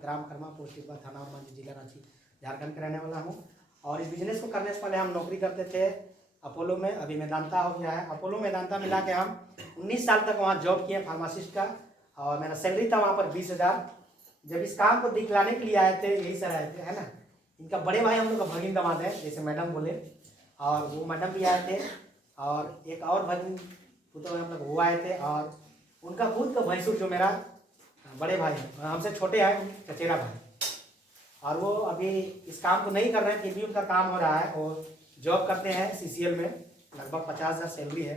ग्राम Karma post Tibba थाना और मांझी जिला रांची झारखंड का रहने वाला हूँ। और इस बिजनेस को करने से पहले हम नौकरी करते थे अपोलो में, अभी मेदांता हो गया है। अपोलो मेदांता मिला के हम 19 साल तक वहाँ जॉब किए फार्मासिस्ट का, और मेरा सैलरी था वहाँ पर 20,000। जब इस काम को दिखलाने के लिए आए थे, यही सर आए थे, है ना। इनका बड़े भाई हम लोग का भगिन दामाद है, जैसे मैडम बोले, और वो मैडम भी आए थे, और एक और भगिन पुत्र हम लोग वो आए थे, और उनका खुद का भैंसुर जो मेरा बड़े भाई हमसे छोटे हैं, चचेरा भाई, और वो अभी इस काम को नहीं कर रहे हैं, फिर भी उनका काम हो रहा है। वो जॉब करते हैं CCL में, लगभग 50,000 सैलरी है।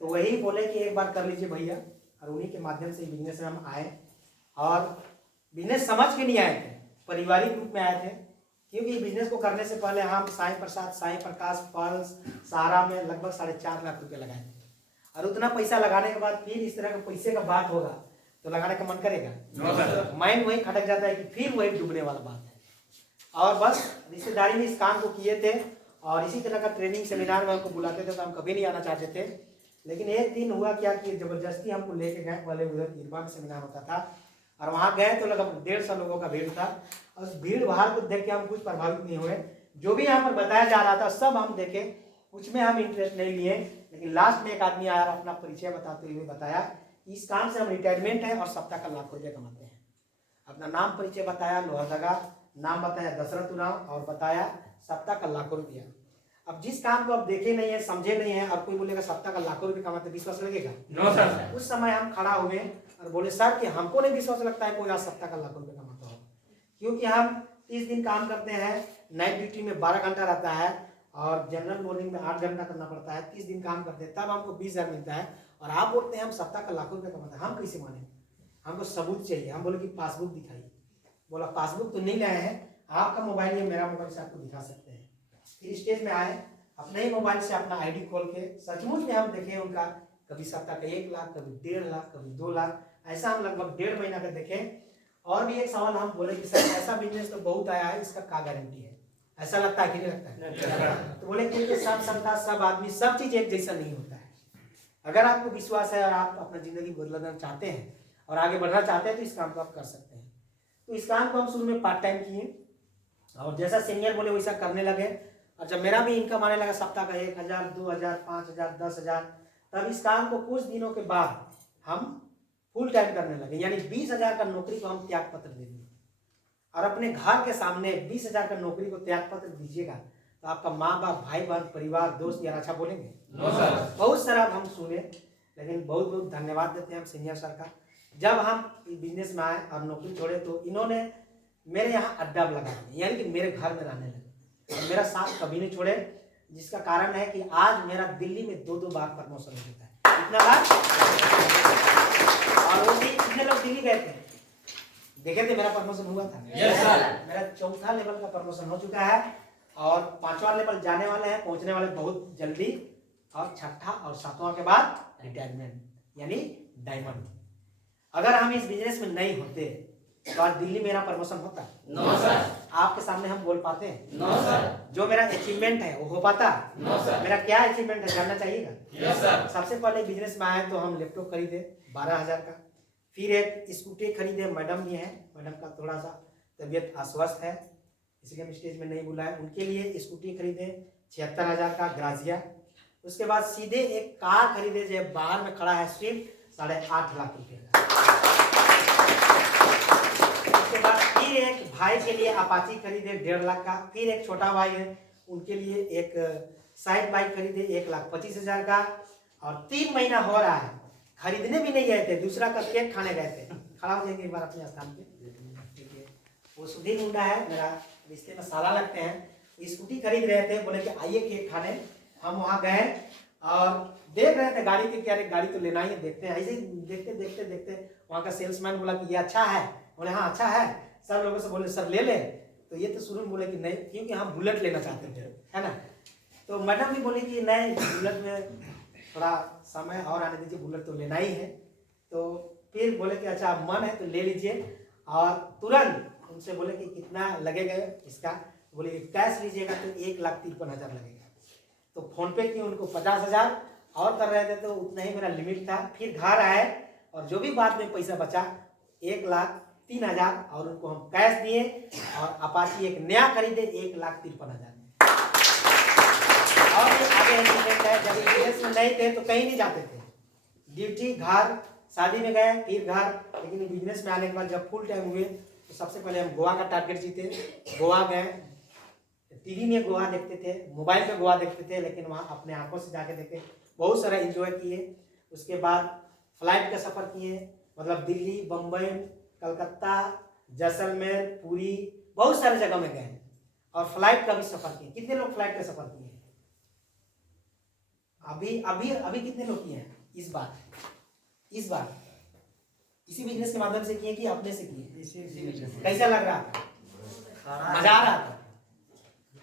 तो वही बोले कि एक बार कर लीजिए भैया, और उन्हीं के माध्यम से बिजनेस में हम आए। और बिजनेस समझ के नहीं आए थे, पारिवारिक रूप में आए थे, क्योंकि बिजनेस को करने से पहले हम साईं प्रसाद, साईं प्रकाश फॉल्स सहारा में लगभग 4.5 लाख रुपये लगाए थे। और उतना पैसा लगाने के बाद फिर इस तरह का पैसे का बात होगा तो लगाने का मन करेगा, माइंड वही खटक जाता है कि फिर वही डूबने वाला बात है। और बस रिश्तेदारी में इस काम को किए थे, और इसी तरह का ट्रेनिंग सेमिनार में हमको बुलाते थे तो हम कभी नहीं आना चाहते थे। लेकिन एक दिन हुआ क्या कि जबरदस्ती हमको लेके गए, पहले उधर इरबा में सेमिनार होता था, और वहाँ गए तो लगभग 150 लोगों का भीड़ था। और उस भीड़ भाड़ को देख के हम कुछ प्रभावित नहीं हुए। जो भी यहाँ पर बताया जा रहा था सब हम देखे, कुछ में हम इंटरेस्ट नहीं लिए। लेकिन लास्ट में एक आदमी आया और अपना परिचय बताते हुए बताया इस काम से हम रिटायरमेंट है और सप्ताह का लाखों रुपये कमाते हैं। अपना नाम परिचय बताया, लोहरदगा नाम बताया, दशरथ उरांव, और बताया सप्ताह का लाखों रुपया। अब जिस काम को आप देखे नहीं है, समझे नहीं है, और कोई बोलेगा सप्ताह का लाखों रुपये कमाते, विश्वास लगेगा? No sir. उस समय हम खड़ा हुए और बोले सर कि हमको नहीं विश्वास लगता है कोई आज सप्ताह का लाखों रुपये कमाता हो, क्योंकि हम 30 दिन काम करते हैं, नाइट ड्यूटी में 12 घंटा रहता है, और जनरल मॉर्निंग में 8 घंटा करना पड़ता है। 30 दिन काम करते हैं, तब हमको 20,000 मिलता है, और आप बोलते हैं हम सप्ताह का लाखों रुपये कमाते हैं। हम कैसे माने? हमको सबूत चाहिए। हम बोले कि पासबुक दिखाइए। बोला पासबुक तो नहीं लाए हैं, आपका मोबाइल है, मेरा मोबाइल से आपको दिखा सकते हैं। फिर स्टेज में आए, अपने ही मोबाइल से अपना ID खोल के सचमुच में हम देखे उनका, कभी सप्ताह का 1 लाख, कभी 1.5 लाख, कभी 2 लाख, ऐसा हम लगभग 1.5 महीना का देखे। और भी एक सवाल हम बोले कि सर ऐसा बिजनेस तो बहुत आया है, इसका क्या गारंटी है? ऐसा लगता है कि नहीं लगता है? तो बोले क्योंकि सब संस्था, सब आदमी, सब चीज एक जैसा नहीं होता है। अगर आपको विश्वास है और आप अपना जिंदगी बदलना चाहते हैं और आगे बढ़ना चाहते हैं तो इस काम को आप कर सकते हैं। तो इस काम को हम शुरू में पार्ट टाइम किए, और जैसा सीनियर बोले वैसा करने लगे। और जब मेरा भी इनकम आने लगा सप्ताह का 1,000, 2,000, 5,000, 10,000, तब इस काम को कुछ दिनों के बाद हम फुल टाइम करने लगे। यानी 20,000 का नौकरी को हम त्याग पत्र दे दिए। और अपने घर के सामने 20,000 का नौकरी को त्याग पत्र दीजिएगा तो आपका माँ बाप, भाई बहन, परिवार, दोस्त यार अच्छा बोलेंगे? No sir. बहुत सारा हम सुने, लेकिन बहुत बहुत धन्यवाद देते हैं हम सीनियर सर का। जब हम बिजनेस में आए और नौकरी छोड़े तो इन्होंने मेरे यहाँ अड्डा लगा दिया, यानी कि मेरे घर में रहने लगे, और मेरा साथ कभी नहीं छोड़े, जिसका कारण है कि आज मेरा दिल्ली में 2-2 बार प्रमोशन हो जाता है। इतना बार, और वो भी कितने लोग दिल्ली गए थे, देखे थे मेरा प्रमोशन हुआ था। Yes sir. मेरा 4था लेवल का प्रमोशन हो चुका है, और 5वां लेवल जाने वाले हैं, पहुंचने वाले बहुत जल्दी, और 6ठा और 7वां के बाद रिटायरमेंट, यानी डायमंड। अगर हम इस बिजनेस में नहीं होते तो आज दिल्ली मेरा प्रमोशन होता? No sir. आपके सामने हम बोल पाते हैं? No sir. जो मेरा अचीवमेंट है वो हो पाता? No sir. मेरा क्या अचीवमेंट है जानना चाहिएगा? Yes sir. सबसे पहले बिजनेस में आए तो हम लैपटॉप खरीदे 12,000 का, फिर एक स्कूटी खरीदे। मैडम भी है, मैडम का थोड़ा सा तबीयत अस्वस्थ है, इसलिए हम स्टेज में नहीं बुलाए, उनके लिए स्कूटी खरीदे 76,000 का ग्राजिया। उसके बाद सीधे एक कार खरीदे जो बाहर में खड़ा है, स्विफ्ट, 8.5 लाख रुपये का। उसके बाद फिर एक भाई के लिए अपाची खरीदे 1.5 लाख का, फिर एक छोटा भाई है उनके लिए एक साइड बाइक खरीदे 1,25,000 का। और 3 महीना हो रहा है, खरीदने भी नहीं गए थे, दूसरा का केक खाने गए थे। खड़ा हो जाएंगे एक बार अपने स्थान पे। देखिए वो सुधीर मुंडा है, मेरा रिश्ते में साला लगते हैं। स्कूटी खरीद रहे थे, बोले कि आइए केक खाने। हम वहाँ गए और देख रहे थे गाड़ी के, क्या गाड़ी तो लेना ही है, देखते हैं। ऐसे ही देखते देखते देखते वहाँ का सेल्समैन बोला कि ये अच्छा है, बोले हाँ अच्छा है। सब लोगों से बोले सर ले ले, तो ये तो शुरू में बोले कि नहीं, क्योंकि हम बुलेट लेना चाहते थे, है ना। तो मैडम भी बोली कि नहीं, बुलेट में थोड़ा समय और आने दीजिए, बुलेट तो लेना ही है। तो फिर बोले कि अच्छा मन है तो ले लीजिए। और तुरंत उनसे बोले कि कितना लगेगा इसका, बोले कैश लीजिएगा तो 1,53,000 लगेगा। तो फोन पे की उनको 50,000 और कर रहे थे, तो उतना ही मेरा लिमिट था। फिर घर आए और जो भी बाद में पैसा बचा 3,000 और उनको हम कैश दिए और अपाची एक नया खरीदे 1,53,000 में। और आगे इंसिडेंट है, जब बिजनेस में नहीं थे तो कहीं नहीं जाते थे, ड्यूटी घर, शादी में गए फिर घर, लेकिन बिजनेस में आने के बाद जब फुल टाइम हुए तो सबसे पहले हम गोवा का टारगेट जीते। गोवा गए, टीवी में गोवा देखते थे, मोबाइल पे गोवा देखते थे, लेकिन वहाँ अपने आंखों से जाके देखे, बहुत सारा एंजॉय किए। उसके बाद फ्लाइट का सफ़र किए, मतलब दिल्ली, बम्बई, कलकत्ता, जैसलमेर, पुरी, बहुत सारे जगह में गए और फ्लाइट का भी सफ़र किए। कितने लोग फ्लाइट का सफ़र किए? अभी अभी अभी कितने लोग किए हैं? इस बार इसी बिजनेस के माध्यम से किए कि अपने से किए? कैसा लग रहा था? मजा आ रहा था,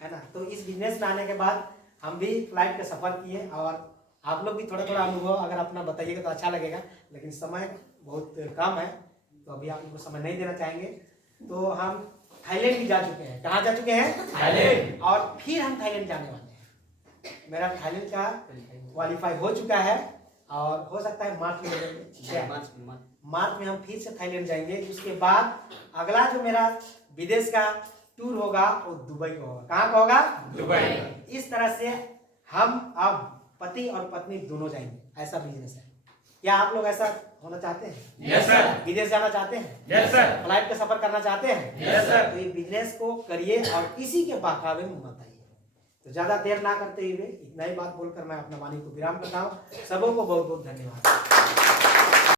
है ना? तो इस बिजनेस में आने के बाद हम भी फ्लाइट का सफ़र किए और आप लोग भी थोड़ा थोड़ा अनुभव अगर अपना बताइएगा तो अच्छा लगेगा, लेकिन समय बहुत कम है तो अभी आप लोग को समय नहीं देना चाहेंगे। तो हम थाईलैंड भी जा चुके हैं। कहाँ जा चुके हैं? थाईलैंड। और फिर हम थाईलैंड जाने वाले हैं। मेरा थाईलैंड का क्वालिफाई हो चुका है और हो सकता है मार्च में हम फिर से थाईलैंड जाएंगे। उसके बाद अगला जो मेरा विदेश का टूर होगा वो दुबई का होगा। कहाँ का होगा? दुबई। इस तरह से हम अब पति और पत्नी दोनों जाएंगे, ऐसा बिजनेस है। क्या आप लोग ऐसा होना चाहते हैं? Yes sir. विदेश जाना चाहते हैं? Yes sir. फ्लाइट का सफर करना चाहते हैं? Yes sir. तो ये बिजनेस को करिए और इसी के बहकावे में मत आइए। तो ज्यादा देर ना करते हुए इतना ही बात बोलकर मैं अपना वाणी को विराम करता हूँ। सबों को बहुत बहुत धन्यवाद।